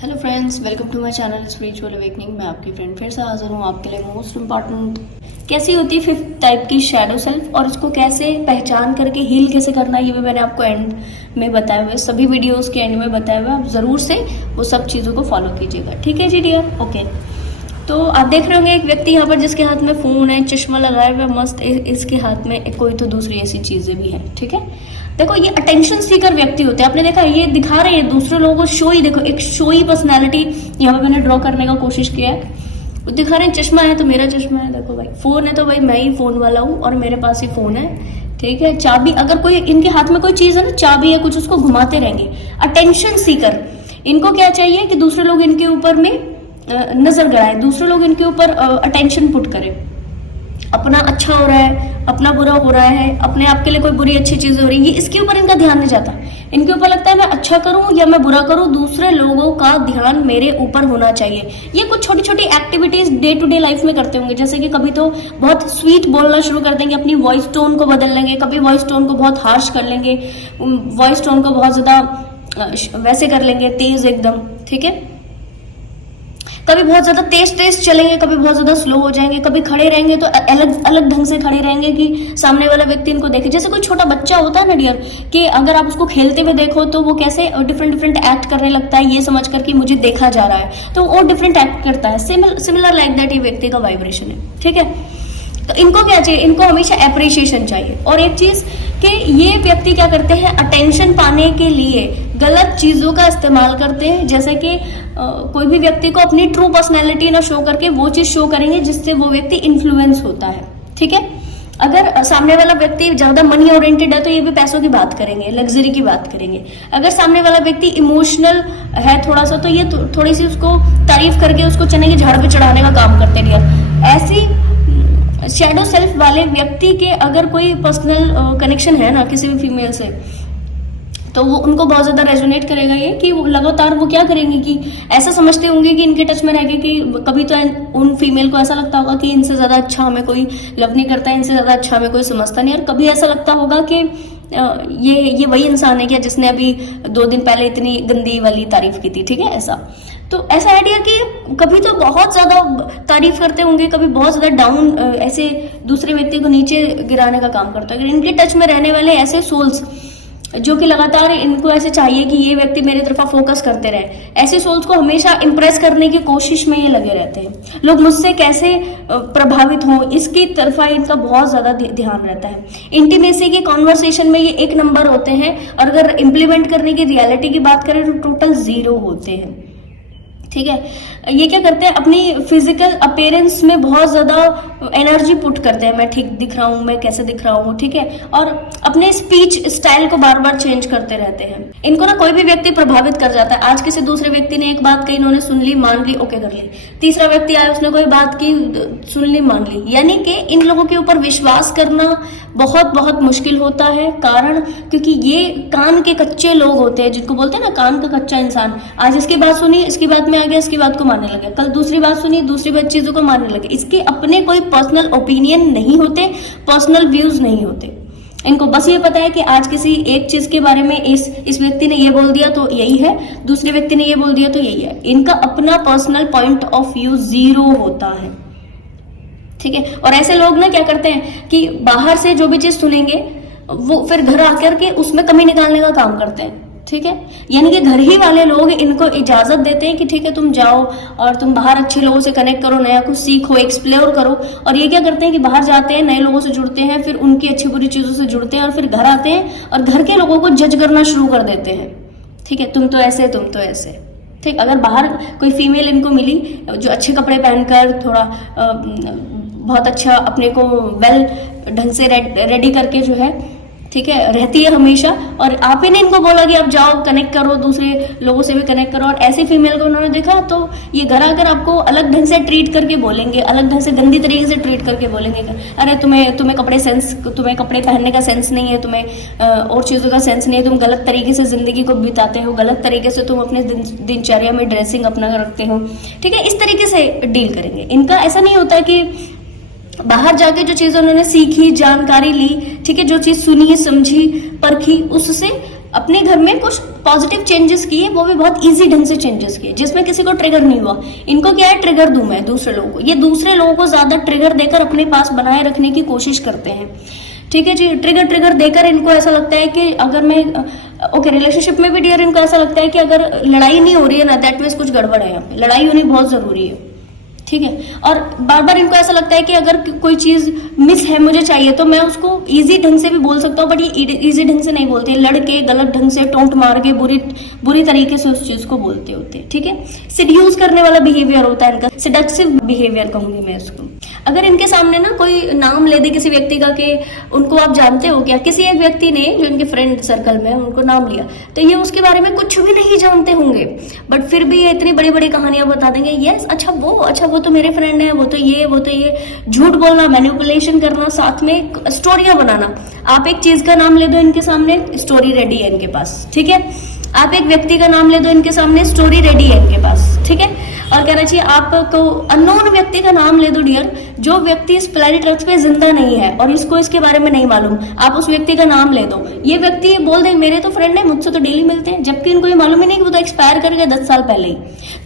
Hello friends, welcome to my channel spiritual awakening. मैं आपकी friend फिर से हाजिर हूँ आपके लिए मोस्ट इम्पॉर्टेंट कैसी होती है 5th टाइप की शैडो सेल्फ और उसको कैसे पहचान करके हील कैसे करना है, ये भी मैंने आपको एंड में बताए हुए, सभी वीडियोस के एंड में बताए हुए। आप ज़रूर से वो सब चीज़ों को फॉलो कीजिएगा, ठीक है जी डियर। ओके, तो आप देख रहे होंगे एक व्यक्ति यहाँ पर जिसके हाथ में फ़ोन है, चश्मा लगाया हुआ मस्त, इसके हाथ में कोई तो दूसरी ऐसी चीज़ें भी हैं, ठीक है। देखो ये अटेंशन सीकर व्यक्ति होते हैं, आपने देखा ये दिखा रहे हैं दूसरे लोगों को शोई, देखो एक शोई पर्सनैलिटी यहाँ पे मैंने ड्रॉ करने का कोशिश किया है। वो दिखा रहे हैं चश्मा है तो मेरा चश्मा है, देखो भाई फ़ोन है तो भाई मैं ही फ़ोन वाला हूँ और मेरे पास ही फ़ोन है, ठीक है। चाबी, अगर कोई इनके हाथ में कोई चीज़ है ना, चाबी है कुछ, उसको घुमाते रहेंगे। अटेंशन सीकर, इनको क्या चाहिए कि दूसरे लोग इनके ऊपर में नजर गड़ाए, दूसरे लोग इनके ऊपर अटेंशन पुट करें। अपना अच्छा हो रहा है, अपना बुरा हो रहा है, अपने आप के लिए कोई बुरी अच्छी चीज हो रही है, ये इसके ऊपर इनका ध्यान नहीं जाता। इनके ऊपर लगता है मैं अच्छा करूं या मैं बुरा करूं, दूसरे लोगों का ध्यान मेरे ऊपर होना चाहिए। ये कुछ छोटी छोटी activities day to day life में करते होंगे, जैसे कि कभी तो बहुत स्वीट बोलना शुरू कर देंगे, अपनी वॉइस टोन को बदल लेंगे, कभी वॉइस टोन को बहुत हार्श कर लेंगे, वॉइस टोन को बहुत ज्यादा वैसे कर लेंगे, तेज एकदम, ठीक है। कभी बहुत ज्यादा तेज चलेंगे, कभी बहुत ज्यादा स्लो हो जाएंगे, कभी खड़े रहेंगे तो अलग अलग ढंग से खड़े रहेंगे कि सामने वाला व्यक्ति इनको देखे। जैसे कोई छोटा बच्चा होता है ना डियर, कि अगर आप उसको खेलते हुए देखो तो वो कैसे डिफरेंट डिफरेंट एक्ट करने लगता है, ये समझ कर कि मुझे देखा जा रहा है, तो वो डिफरेंट एक्ट करता है। सिमिलर लाइक दैट ये व्यक्ति का वाइब्रेशन है, ठीक है। तो इनको क्या चाहिए, इनको हमेशा एप्रिशिएशन चाहिए। और एक चीज कि ये व्यक्ति क्या करते हैं, अटेंशन पाने के लिए गलत चीजों का इस्तेमाल करते हैं। जैसे कि कोई भी व्यक्ति को अपनी ट्रू पर्सनैलिटी ना शो करके वो चीज शो करेंगे जिससे वो व्यक्ति इन्फ्लुएंस होता है, ठीक है। अगर सामने वाला व्यक्ति ज्यादा मनी ओरिएंटेड है तो ये भी पैसों की बात करेंगे, लग्जरी की बात करेंगे। अगर सामने वाला व्यक्ति इमोशनल है थोड़ा सा, तो ये थोड़ी सी उसको तारीफ करके उसको चने की झाड़ पे चढ़ाने का काम करते हैं। ऐसी शैडो सेल्फ वाले व्यक्ति के अगर कोई पर्सनल कनेक्शन है ना किसी भी फीमेल से, तो वो उनको बहुत ज्यादा रेजोनेट करेगा ये, कि वो लगातार वो क्या करेंगे कि ऐसा समझते होंगे कि इनके टच में रह गए, कि कभी तो उन फीमेल को ऐसा लगता होगा कि इनसे ज्यादा अच्छा हमें कोई लव नहीं करता है, इनसे ज्यादा अच्छा हमें कोई समझता नहीं। और कभी ऐसा लगता होगा कि ये वही इंसान है क्या जिसने अभी 2 दिन पहले इतनी गंदी वाली तारीफ की थी, ठीक है। ऐसा तो ऐसा आइडिया कि कभी तो बहुत ज्यादा तारीफ करते होंगे, कभी बहुत ज्यादा डाउन, ऐसे दूसरे व्यक्ति को नीचे गिराने का काम करते हैं। इनके टच में रहने वाले ऐसे सोल्स जो कि लगातार इनको ऐसे चाहिए कि ये व्यक्ति मेरी तरफ फोकस करते रहे, ऐसे सोल्स को हमेशा इंप्रेस करने की कोशिश में ये लगे रहते हैं। लोग मुझसे कैसे प्रभावित हों, इसकी तरफ इनका बहुत ज्यादा ध्यान रहता है। इंटीमेसी की कॉन्वर्सेशन में ये 1 नंबर होते हैं, और अगर इम्प्लीमेंट करने की रियलिटी की बात करें तो टोटल 0 होते हैं, ठीक है। ये क्या करते हैं, अपनी फिजिकल अपीयरेंस में बहुत ज्यादा एनर्जी पुट करते हैं, मैं ठीक दिख रहा हूँ, मैं कैसे दिख रहा हूँ, ठीक है। और अपने स्पीच स्टाइल को बार बार चेंज करते रहते हैं। इनको ना कोई भी व्यक्ति प्रभावित कर जाता है। आज किसी दूसरे व्यक्ति ने एक बात कही, इन्होंने सुन ली, मान ली, ओके कर ली। तीसरा व्यक्ति आया, उसने कोई बात की, सुन ली, मान ली। यानी कि इन लोगों के ऊपर विश्वास करना बहुत बहुत मुश्किल होता है। कारण क्योंकि ये कान के कच्चे लोग होते हैं, जिनको बोलते हैं ना कान का कच्चा इंसान। आज इसकी बात सुनी, इसकी बात में आ गया, इसकी बात को मानने लगे, कल दूसरी बात सुनी, दूसरी बात चीजों को मानने लगे। इसके अपने कोई पर्सनल ओपिनियन नहीं होते, पर्सनल व्यूज नहीं होते। इनको बस ये पता है कि आज किसी एक चीज के बारे में इस व्यक्ति ने ये बोल दिया तो यही है, दूसरे व्यक्ति ने ये बोल दिया तो यही है। इनका अपना पर्सनल पॉइंट ऑफ व्यू 0 होता है, ठीक है। और ऐसे लोग ना क्या करते हैं कि बाहर से जो भी चीज सुनेंगे वो फिर घर आकर के उसमें कमी निकालने का काम करते हैं, ठीक है। यानी कि घर ही वाले लोग इनको इजाजत देते हैं कि ठीक है तुम जाओ और तुम बाहर अच्छे लोगों से कनेक्ट करो, नया कुछ सीखो, एक्सप्लोर करो। और ये क्या करते हैं कि बाहर जाते हैं, नए लोगों से जुड़ते हैं, फिर उनकी अच्छी बुरी चीजों से जुड़ते हैं, और फिर घर आते हैं और घर के लोगों को जज करना शुरू कर देते हैं, ठीक है। तुम तो ऐसे, तुम तो ऐसे, ठीक। अगर बाहर कोई फीमेल इनको मिली जो अच्छे कपड़े पहनकर थोड़ा बहुत अच्छा अपने को वेल ढंग से रेडी करके जो है, ठीक है, रहती है हमेशा, और आप ही ने इनको बोला कि आप जाओ कनेक्ट करो, दूसरे लोगों से भी कनेक्ट करो, और ऐसी फीमेल को उन्होंने देखा तो ये घर आकर आपको अलग ढंग से ट्रीट करके बोलेंगे, अलग ढंग से गंदी तरीके से ट्रीट करके बोलेंगे, अरे तुम्हें कपड़े पहनने का सेंस नहीं है, तुम्हें और चीज़ों का सेंस नहीं है, तुम गलत तरीके से जिंदगी को बिताते हो, गलत तरीके से तुम अपने दिनचर्या में ड्रेसिंग अपना रखते हो, ठीक है। इस तरीके से डील करेंगे। इनका ऐसा नहीं होता कि बाहर जाके जो चीज उन्होंने सीखी, जानकारी ली, ठीक है, जो चीज सुनी, समझी, परखी, उससे अपने घर में कुछ पॉजिटिव चेंजेस किए, वो भी बहुत इजी ढंग से चेंजेस किए, जिसमें किसी को ट्रिगर नहीं हुआ। इनको क्या है, ट्रिगर दूं मैं दूसरे लोगों को, ये दूसरे लोगों को ज्यादा ट्रिगर देकर अपने पास बनाए रखने की कोशिश करते हैं। ठीक है जी, ट्रिगर देकर इनको ऐसा लगता है कि अगर मैं ओके रिलेशनशिप में भी डियर इनको ऐसा लगता है कि अगर लड़ाई नहीं हो रही है ना, दैट मीन्स कुछ गड़बड़ है, यहाँ पे लड़ाई होनी बहुत जरूरी है। ठीक है, और बार बार इनको ऐसा लगता है कि अगर कोई चीज मिस है, मुझे चाहिए, तो मैं उसको इजी ढंग से भी बोल सकता हूँ, बट ये इजी ढंग से नहीं बोलते, लड़के गलत ढंग से टोंट मार के बुरी तरीके से उस चीज को बोलते होते हैं। ठीक है, सिड्यूस करने वाला बिहेवियर होता है इनका, सिडक्सिव बिहेवियर कहूंगी मैं इसको। अगर इनके सामने ना कोई नाम ले दे किसी व्यक्ति का कि उनको आप जानते हो क्या, किसी एक व्यक्ति ने जो इनके फ्रेंड सर्कल में उनको नाम लिया, तो ये उसके बारे में कुछ भी नहीं जानते होंगे, बट फिर भी ये इतनी बड़ी बड़ी कहानियां बता देंगे। यस, अच्छा वो तो मेरे फ्रेंड है, वो तो ये झूठ बोलना, मैनिपुलेशन करना, साथ में स्टोरियां बनाना। आप एक चीज का नाम ले दो इनके सामने, स्टोरी रेडी है इनके पास। ठीक है, आप एक व्यक्ति का नाम ले दो इनके सामने, स्टोरी रेडी है इनके पास। ठीक है, और कहना चाहिए आपको अननोन व्यक्ति का नाम ले दो डियर, जो व्यक्ति इस प्लैनेट अर्थ पे जिंदा नहीं है और इसको इसके बारे में नहीं मालूम, आप उस व्यक्ति का नाम ले दो, ये व्यक्ति बोल दे मेरे तो फ्रेंड है, मुझसे तो डेली मिलते हैं, जबकि इनको ये मालूम ही नहीं कि वो तो एक्सपायर कर गए 10 साल पहले ही।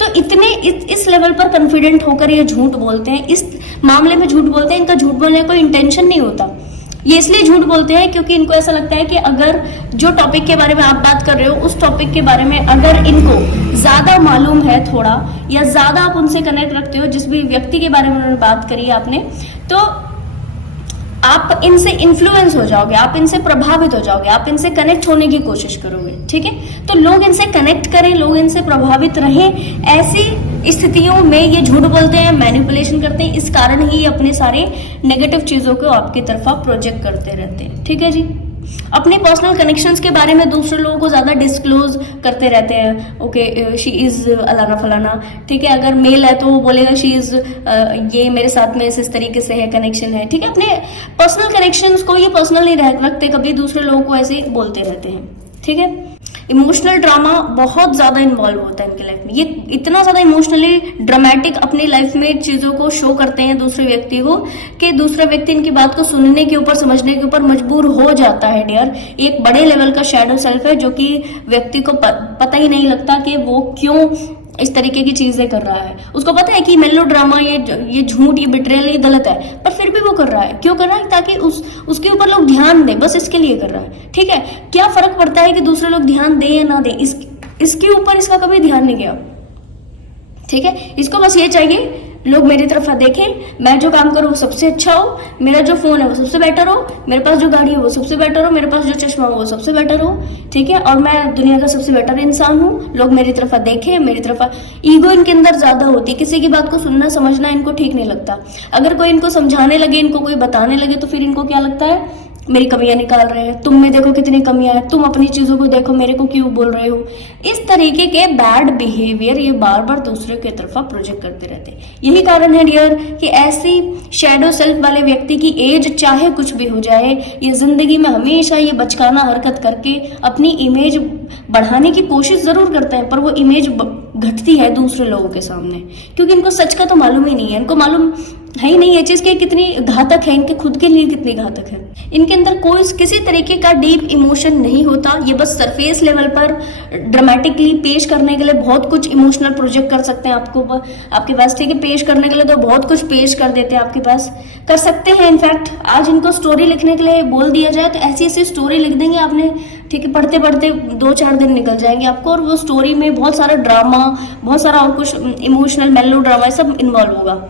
तो इतने इस लेवल पर कॉन्फिडेंट होकर ये झूठ बोलते हैं, इस मामले में झूठ बोलते हैं। इनका झूठ बोलने का कोई इंटेंशन नहीं होता, ये इसलिए झूठ बोलते हैं क्योंकि इनको ऐसा लगता है कि अगर जो टॉपिक के बारे में आप बात कर रहे हो, उस टॉपिक के बारे में अगर इनको ज्यादा मालूम है थोड़ा, या ज्यादा आप उनसे कनेक्ट रखते हो, जिस भी व्यक्ति के बारे में उन्होंने बात करी है आपने, तो आप इनसे इन्फ्लुएंस हो जाओगे, आप इनसे प्रभावित हो जाओगे, आप इनसे कनेक्ट होने की कोशिश करोगे। ठीक है, तो लोग इनसे कनेक्ट करें, लोग इनसे प्रभावित रहें, ऐसी स्थितियों में ये झूठ बोलते हैं, मैनिपुलेशन करते हैं। इस कारण ही अपने सारे नेगेटिव चीजों को आपकी तरफ प्रोजेक्ट करते रहते हैं। ठीक है जी, अपने पर्सनल कनेक्शंस के बारे में दूसरे लोगों को ज्यादा डिस्क्लोज करते रहते हैं। ओके, शी इज अलाना फलाना, ठीक है, अगर मेल है तो वो बोलेगा शी इज ये मेरे साथ में इस तरीके से है, कनेक्शन है। ठीक है, अपने पर्सनल कनेक्शंस को ये पर्सनल नहीं रखते, कभी दूसरे लोगों को ऐसे बोलते रहते हैं। ठीक है, इमोशनल ड्रामा बहुत ज्यादा इन्वॉल्व होता है इनके लाइफ में, ये इतना ज्यादा इमोशनली ड्रामेटिक अपनी लाइफ में चीजों को शो करते हैं दूसरे व्यक्ति को कि दूसरा व्यक्ति इनकी बात को सुनने के ऊपर, समझने के ऊपर मजबूर हो जाता है डियर। एक बड़े लेवल का शैडो सेल्फ है जो कि व्यक्ति को पता ही नहीं लगता कि वो क्यों इस तरीके की चीजें कर रहा है। उसको पता है कि मेलो ड्रामा, ये झूठ, ये बिट्रेयल, ये गलत है, पर फिर भी वो कर रहा है। क्यों कर रहा है? ताकि उसके ऊपर लोग ध्यान दें, बस इसके लिए कर रहा है। ठीक है, क्या फर्क पड़ता है कि दूसरे लोग ध्यान दें या ना दें, इसके ऊपर इसका कभी ध्यान नहीं गया। ठीक है, इसको बस ये चाहिए लोग मेरी तरफ देखें, मैं जो काम करूँ वो सबसे अच्छा हो, मेरा जो फोन है वो सबसे बेटर हो, मेरे पास जो गाड़ी है वो सबसे बेटर हो, मेरे पास जो चश्मा हो वो सबसे बेटर हो। ठीक है, और मैं दुनिया का सबसे बेटर इंसान हूँ, लोग मेरी तरफ देखें, मेरी तरफ। ईगो इनके अंदर ज्यादा होती है, किसी की बात को सुनना समझना इनको ठीक नहीं लगता। अगर कोई इनको समझाने लगे, इनको कोई बताने लगे, तो फिर इनको क्या लगता है, मेरी कमियां निकाल रहे हैं, तुम में देखो कितनी कमियां हैं, तुम अपनी चीजों को देखो, मेरे को क्यों बोल रहे हो। इस तरीके के बैड बिहेवियर ये बार बार दूसरे की तरफ प्रोजेक्ट करते रहते हैं। यही कारण है डियर कि ऐसी शैडो सेल्फ वाले व्यक्ति की एज चाहे कुछ भी हो जाए, ये जिंदगी में हमेशा ये बचकाना हरकत करके अपनी इमेज बढ़ाने की कोशिश जरूर करते हैं, पर वो इमेज घटती है दूसरे लोगों के सामने, क्योंकि इनको सच का तो मालूम ही नहीं है। इनको मालूम है ही नहीं ये चीज कि कितनी घातक है, इनके खुद के लिए कितनी घातक है। इनके अंदर कोई किसी तरीके का डीप इमोशन नहीं होता, ये बस सरफेस लेवल पर ड्रामेटिकली पेश करने के लिए बहुत कुछ इमोशनल प्रोजेक्ट कर सकते हैं आपके पास। ठीक है, पेश करने के लिए तो बहुत कुछ पेश कर देते हैं आपके पास, कर सकते हैं। इनफैक्ट आज इनको स्टोरी लिखने के लिए बोल दिया जाए तो ऐसी ऐसी स्टोरी लिख देंगे आपने, ठीक है, पढ़ते पढ़ते 2-4 दिन निकल जाएंगे आपको, और वो स्टोरी में बहुत सारा ड्रामा, बहुत सारा और कुछ इमोशनल मेलो ड्रामा सब इन्वॉल्व होगा।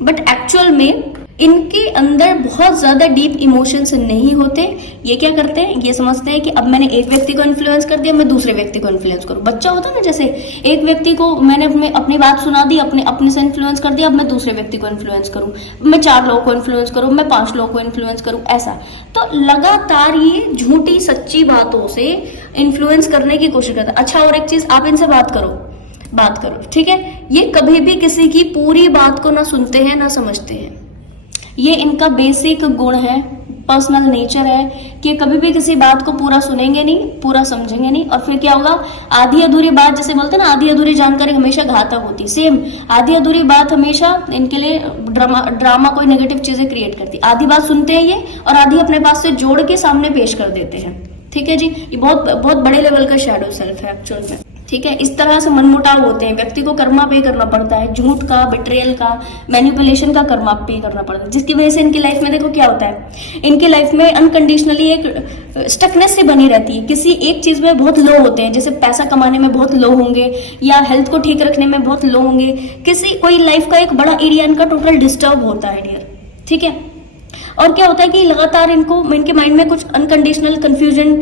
बट एक्चुअल में इनके अंदर बहुत ज्यादा डीप इमोशंस नहीं होते। ये क्या करते हैं, ये समझते हैं कि अब मैंने एक व्यक्ति को इन्फ्लुएंस कर दिया, मैं दूसरे व्यक्ति को इन्फ्लुएंस करूं। बच्चा होता है ना, जैसे एक व्यक्ति को मैंने अपनी बात सुना दी, अपने से इन्फ्लुएंस कर दिया, अब मैं दूसरे व्यक्ति को इन्फ्लुएंस करूं, मैं 4 लोगों को इन्फ्लुएंस करूं, मैं 5 लोगों को इन्फ्लुएंस करूं, ऐसा। तो लगातार ये झूठी सच्ची बातों से इन्फ्लुएंस करने की कोशिश करता है। अच्छा, और एक चीज, आप इनसे बात करो, ठीक है, ये कभी भी किसी की पूरी बात को ना सुनते हैं ना समझते हैं। ये इनका बेसिक गुण है, पर्सनल नेचर है कि कभी भी किसी बात को पूरा सुनेंगे नहीं, पूरा समझेंगे नहीं, और फिर क्या होगा, आधी अधूरी बात, जैसे बोलते हैं ना, आधी अधूरी जानकारी हमेशा घातक होती है। सेम आधी अधूरी बात हमेशा इनके लिए ड्रामा कोई नेगेटिव चीजें क्रिएट करती है। आधी बात सुनते हैं ये और आधी अपने पास से जोड़ के सामने पेश कर देते हैं। ठीक है जी, ये बहुत बहुत बड़े लेवल का शैडो सेल्फ है एक्चुअल में। ठीक है, इस तरह से मनमुटाव होते हैं, व्यक्ति को कर्मा पे करना पड़ता है, झूठ का, बिट्रेयल का, मैनिपुलेशन का कर्मा पे करना पड़ता है, जिसकी वजह से इनकी लाइफ में देखो क्या होता है, इनकी लाइफ में अनकंडीशनली एक स्टकनेस सी बनी रहती है, किसी एक चीज में बहुत लो होते हैं, जैसे पैसा कमाने में बहुत लो होंगे या हेल्थ को ठीक रखने में बहुत लो होंगे, किसी कोई लाइफ का एक बड़ा एरिया इनका टोटल डिस्टर्ब होता है डियर। ठीक है, और क्या होता है कि लगातार इनके माइंड में कुछ अनकंडीशनल कंफ्यूजन,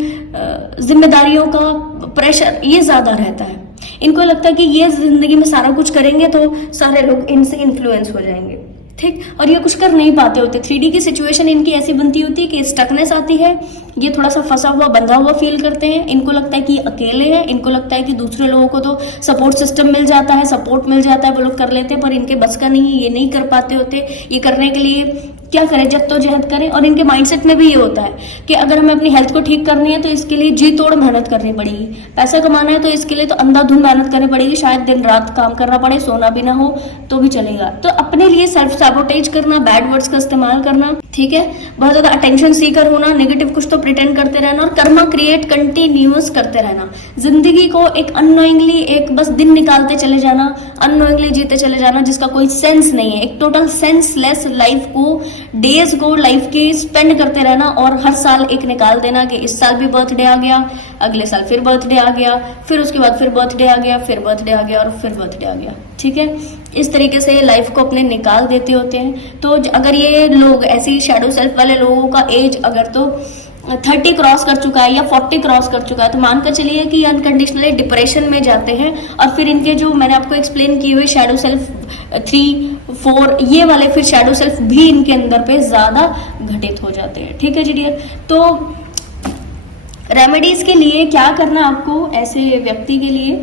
जिम्मेदारियों का प्रेशर ये ज्यादा रहता है। इनको लगता है कि ये जिंदगी में सारा कुछ करेंगे तो सारे लोग इनसे इन्फ्लुएंस हो जाएंगे। ठीक, और ये कुछ कर नहीं पाते होते। 3D की सिचुएशन इनकी ऐसी बनती होती है कि स्टकनेस आती है, ये थोड़ा सा फंसा हुआ बंधा हुआ फील करते हैं, इनको लगता है कि अकेले हैं, इनको लगता है कि दूसरे लोगों को तो सपोर्ट सिस्टम मिल जाता है, सपोर्ट मिल जाता है, वो लोग कर लेते हैं, पर इनके बस का नहीं है, ये नहीं कर पाते होते। ये करने के लिए क्या करें, जद्दोजहद करें। और इनके माइंडसेट में भी ये होता है कि अगर हमें अपनी हेल्थ को ठीक करनी है तो इसके लिए जी तोड़ मेहनत करनी पड़ेगी, पैसा कमाना है तो इसके लिए तो अंधाधुंध मेहनत करनी पड़ेगी, शायद दिन रात काम करना पड़े, सोना भी ना हो तो भी चलेगा। तो अपने लिए सेल्फ सैबोटेज करना, बैड वर्ड्स का इस्तेमाल करना, ठीक है, बहुत ज्यादा अटेंशन सीकर होना, नेगेटिव कुछ तो प्रिटेंड करते रहना और कर्मा क्रिएट कंटिन्यूअस करते रहना, जिंदगी को एक अननोइंगली एक बस दिन निकालते चले जाना, अननोइंगली जीते चले जाना, जिसका कोई सेंस नहीं है, एक टोटल सेंसलेस लाइफ को, डेज को लाइफ के स्पेंड करते रहना और हर साल एक निकाल देना कि इस साल भी बर्थडे आ गया, अगले साल फिर बर्थडे आ गया, फिर उसके बाद फिर बर्थडे आ गया, फिर बर्थडे आ गया और फिर बर्थडे आ गया। ठीक है, इस तरीके से लाइफ को अपने निकाल देते होते हैं। तो अगर ये लोग ऐसी शैडो सेल्फ वाले लोगों का एज अगर तो 30 क्रॉस कर चुका है या 40 क्रॉस कर चुका है तो मानकर चलिए कि अनकंडीशनली डिप्रेशन में जाते हैं और फिर इनके जो मैंने आपको एक्सप्लेन किए हुए शैडो सेल्फ 3, 4 ये वाले फिर शैडो सेल्फ भी इनके अंदर पे ज्यादा घटित हो जाते हैं। ठीक है जी डियर, तो रेमेडीज के लिए क्या करना आपको ऐसे व्यक्ति के लिए,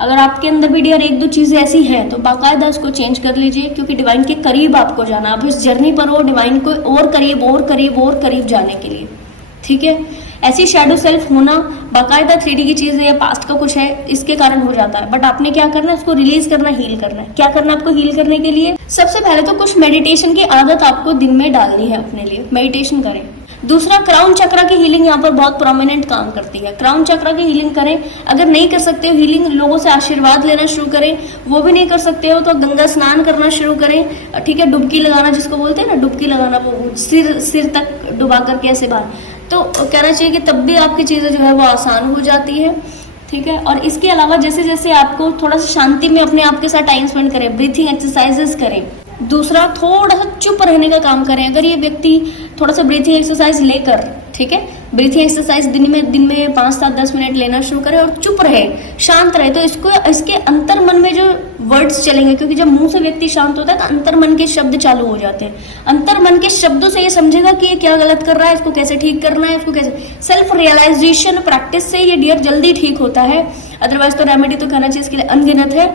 अगर आपके अंदर भी डियर 1-2 चीजें ऐसी हैं तो बाकायदा उसको चेंज कर लीजिए, क्योंकि डिवाइन के करीब आपको जाना, आप इस जर्नी पर हो डिवाइन को और करीब और करीब और करीब जाने के लिए। ठीक है, ऐसी शैडो सेल्फ होना बाकायदा 3D की चीज है या पास्ट का कुछ है इसके कारण हो जाता है, बट आपने क्या करना है, उसको रिलीज करना, हील करना है। क्या करना है आपको हील करने के लिए, सबसे पहले तो कुछ मेडिटेशन की आदत आपको दिन में डालनी है अपने लिए, मेडिटेशन करें। दूसरा, क्राउन चक्रा की हीलिंग यहाँ पर बहुत प्रोमिनेंट काम करती है, क्राउन चक्रा की हीलिंग करें। अगर नहीं कर सकते हो हीलिंग, लोगों से आशीर्वाद लेना शुरू करें, वो भी नहीं कर सकते हो तो गंगा स्नान करना शुरू करें। ठीक है, डुबकी लगाना जिसको बोलते हैं ना, डुबकी लगाना, वो सिर तक डुबा करके ऐसे बाहर, तो कहना चाहिए कि तब भी आपकी चीजें जो है वो आसान हो जाती है। ठीक है, और इसके अलावा जैसे जैसे आपको थोड़ा सा शांति में अपने आप के साथ टाइम स्पेंड करें, ब्रीथिंग एक्सरसाइजेस करें। दूसरा, थोड़ा सा चुप रहने का काम करें। अगर ये व्यक्ति थोड़ा सा ब्रीथिंग एक्सरसाइज लेकर, ठीक है, ब्रीथिंग एक्सरसाइज दिन में 5, 7, 10 मिनट लेना शुरू करे और चुप रहे, शांत रहे, तो इसके अंतर मन में जो वर्ड्स चलेंगे, क्योंकि जब मुंह से व्यक्ति शांत होता है तो अंतर मन के शब्द चालू हो जाते हैं। अंतर मन के शब्दों से ये समझेगा कि ये क्या गलत कर रहा है, इसको कैसे ठीक करना है, इसको कैसे, सेल्फ रियलाइजेशन प्रैक्टिस से ये डियर जल्दी ठीक होता है। अदरवाइज तो रेमेडी तो कहना चाहिए इसके लिए अनगिनत है।